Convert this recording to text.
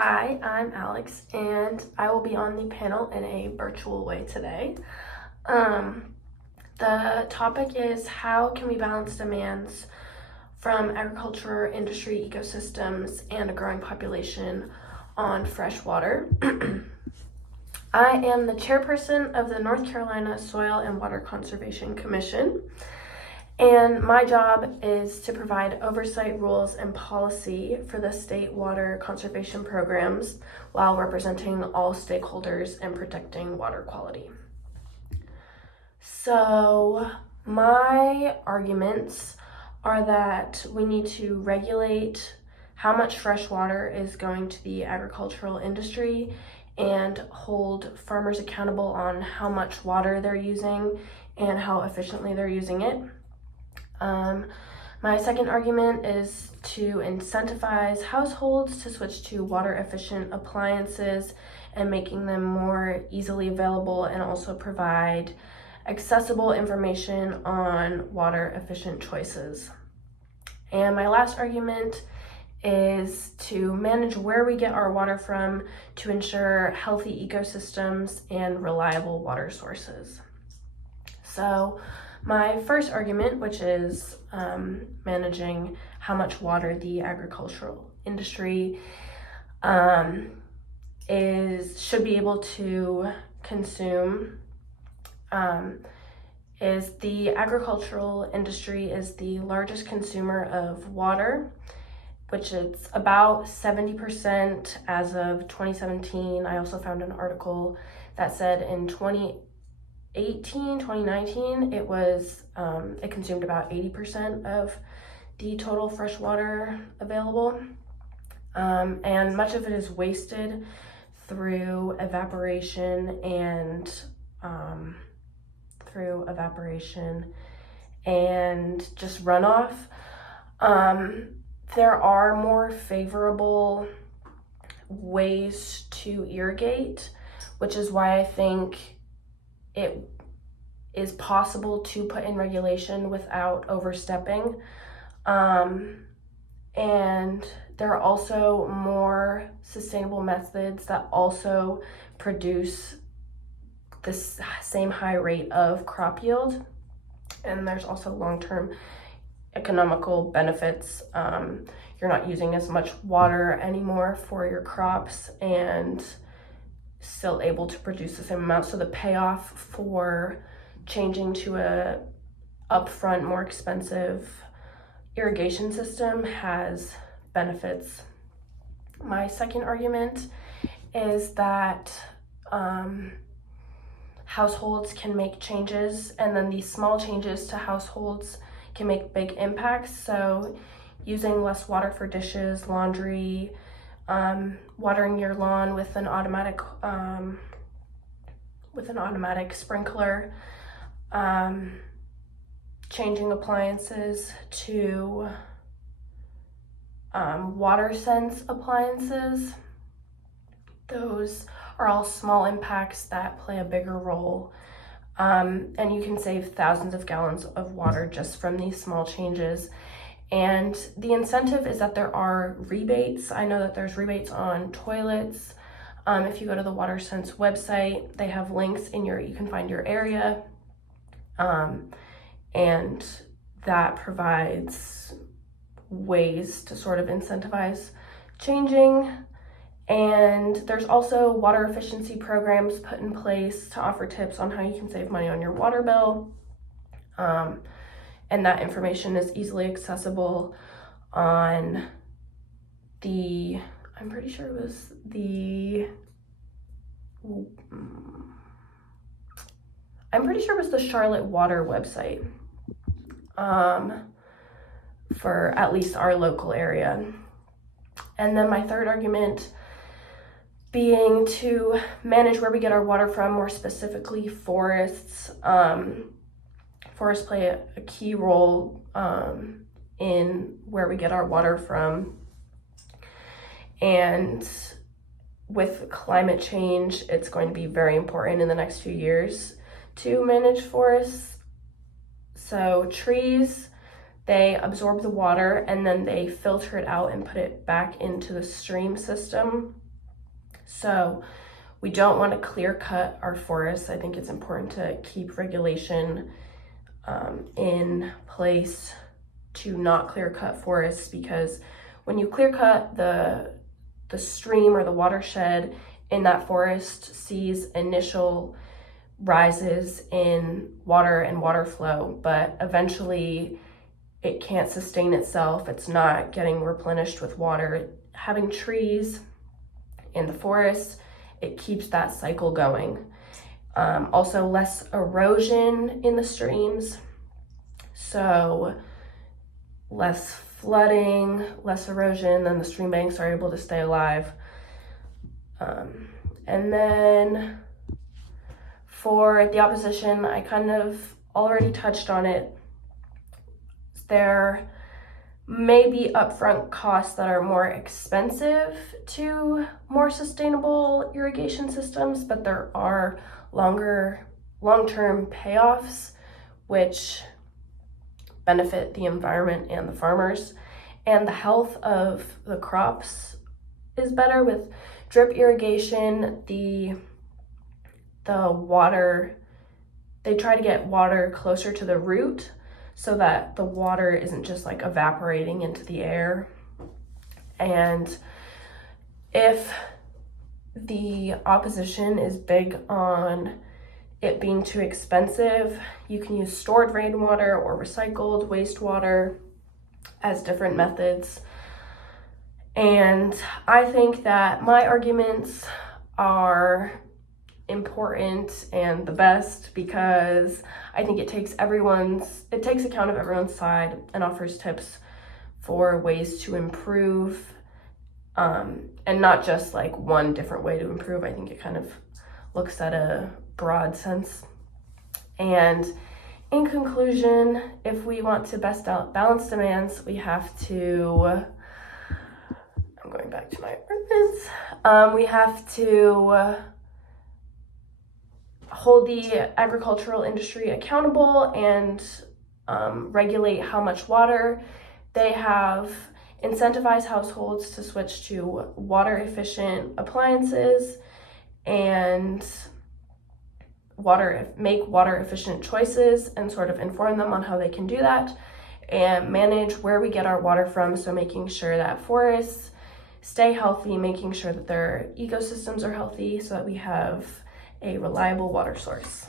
Hi, I'm Alex, and I will be on the panel in a virtual way today. The topic is how can we balance demands from agriculture, industry, ecosystems, and a growing population on fresh water. I am the chairperson of the North Carolina Soil and Water Conservation Commission. And my job is to provide oversight, rules, and policy for the state water conservation programs while representing all stakeholders and protecting water quality. So my arguments are that we need to regulate how much fresh water is going to the agricultural industry and hold farmers accountable on how much water they're using and how efficiently they're using it. My second argument is to incentivize households to switch to water efficient appliances and making them more easily available, and also provide accessible information on water efficient choices. And my last argument is to manage where we get our water from to ensure healthy ecosystems and reliable water sources. So my first argument, which is managing how much water the agricultural industry should be able to consume, is the agricultural industry is the largest consumer of water, which is about 70% as of 2017. I also found an article that said in 2019, it consumed about 80% of the total fresh water available. And much of it is wasted through evaporation and just runoff. There are more favorable ways to irrigate, which is why I think it is possible to put in regulation without overstepping. And there are also more sustainable methods that also produce the same high rate of crop yield. And there's also long-term economical benefits. You're not using as much water anymore for your crops and still able to produce the same amount. So the payoff for changing to a upfront, more expensive irrigation system has benefits. My second argument is that households can make changes, and then these small changes to households can make big impacts. So using less water for dishes, laundry, watering your lawn with an automatic sprinkler, changing appliances to water sense appliances. Those are all small impacts that play a bigger role, and you can save thousands of gallons of water just from these small changes. And the incentive is that there are rebates. I know that there's rebates on toilets. If you go to the WaterSense website, they have links you can find your area. And that provides ways to sort of incentivize changing. And there's also water efficiency programs put in place to offer tips on how you can save money on your water bill. And that information is easily accessible on I'm pretty sure it was the Charlotte Water website, for at least our local area. And then my third argument being to manage where we get our water from, more specifically forests. Forests play a key role in where we get our water from. And with climate change, it's going to be very important in the next few years to manage forests. So trees, they absorb the water and then they filter it out and put it back into the stream system. So we don't want to clear cut our forests. I think it's important to keep regulation in place to not clear cut forests, because when you clear cut, the stream or the watershed in that forest sees initial rises in water and water flow, but eventually it can't sustain itself. It's not getting replenished with water. Having trees in the forest, it keeps that cycle going. Also less erosion in the streams, so less flooding, less erosion, then the stream banks are able to stay alive. And then for the opposition, I kind of already touched on it. There may be upfront costs that are more expensive to more sustainable irrigation systems, but there are long-term payoffs which benefit the environment and the farmers, and the health of the crops is better with drip irrigation. The water, they try to get water closer to the root so that the water isn't just like evaporating into the air. And if the opposition is big on it being too expensive, you can use stored rainwater or recycled wastewater as different methods. And I think that my arguments are important and the best, because I think it takes account of everyone's side and offers tips for ways to improve, and not just like one different way to improve. I think it kind of looks at a broad sense. And in conclusion, if we want to best balance demands, we have to, I'm going back to my ordinance, we have to hold the agricultural industry accountable and regulate how much water they have, incentivize households to switch to water efficient appliances, and make water efficient choices and sort of inform them on how they can do that, and manage where we get our water from. So making sure that forests stay healthy, making sure that their ecosystems are healthy so that we have a reliable water source.